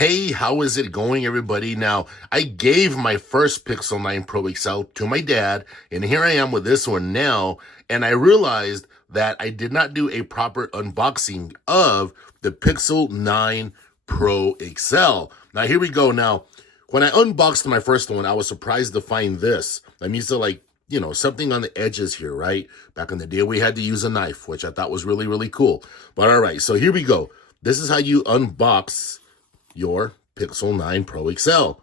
Hey, how is it going, everybody? Now, I gave my first Pixel 9 Pro XL to my dad, and here I am with this one now, and I realized that I did not do a proper unboxing of the Pixel 9 Pro XL. Now, here we go. Now, when I unboxed my first one, I was surprised to find this. I'm used to something on the edges here, right? Back in the day, we had to use a knife, which I thought was really, really cool. But all right, so here we go. This is how you unbox your Pixel 9 Pro XL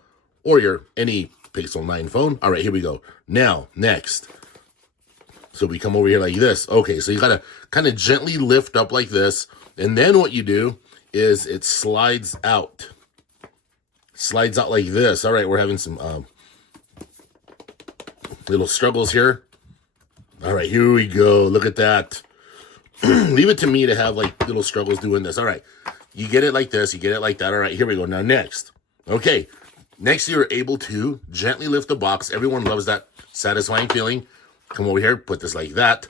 or your any Pixel 9 phone. All right, here we go. Now, next. So we come over here like this. Okay, so you got to kind of gently lift up like this. And then what you do is it slides out. Slides out like this. All right, we're having some little struggles here. All right, here we go. Look at that. Leave it to me to have like little struggles doing this. All right. You get it like this, you get it like that. All right, here we go. Now, next. Okay, next you're able to gently lift the box. Everyone loves that satisfying feeling. Come over here, put this like that.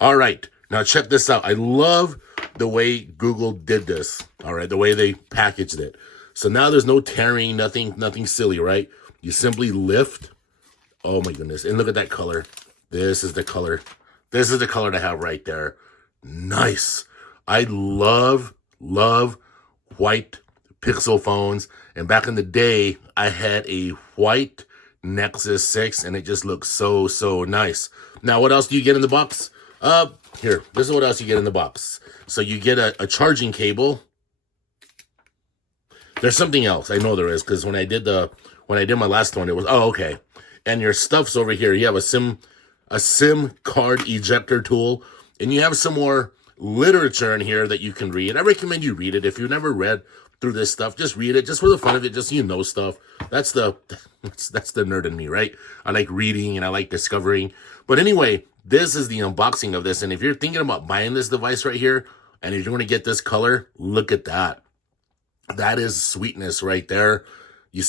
All right, now check this out. I love the way Google did this. All right, the way they packaged it. So now there's no tearing, nothing silly, right? You simply lift. Oh my goodness, and look at that color. This is the color. This is the color to have right there. Nice. I love white Pixel phones, and back in the day I had a white Nexus 6 and it just looks so nice. Now, what else do you get in the box? Here, this is what else you get in the box. So you get a charging cable. There's something else, I know there is, because when I did my last one, it was okay. And your stuff's over here. You have a SIM card ejector tool, and you have some more literature in here that you can read. I recommend you read it. If you've never read through this stuff, just read it, just for the fun of it, just so you know stuff. That's the nerd in me, right? I like reading and I like discovering. But anyway, this is the unboxing of this. And if you're thinking about buying this device right here, and if you're going to get this color, look at that. That is sweetness right there. You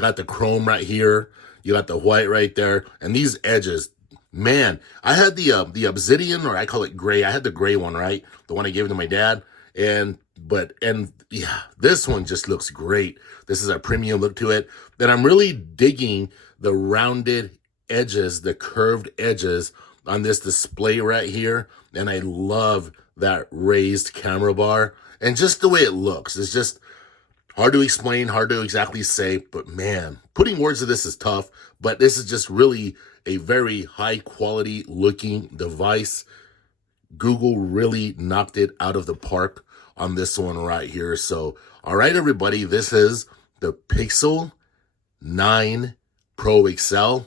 got the chrome right here. You got the white right there. And these edges, man, I had the obsidian, or I call it gray. I had the gray one, right? The one I gave to my dad. And yeah, this one just looks great. This is a premium look to it. Then I'm really digging the rounded edges, the curved edges on this display right here. And I love that raised camera bar. And just the way it looks, it's just hard to explain, hard to exactly say, but man, putting words to this is tough, but this is just really a very high quality looking device. Google really knocked it out of the park on this one right here. So, all right, everybody, this is the Pixel 9 Pro XL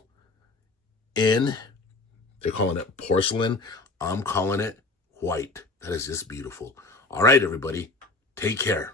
they're calling it porcelain. I'm calling it white. That is just beautiful. All right, everybody, take care.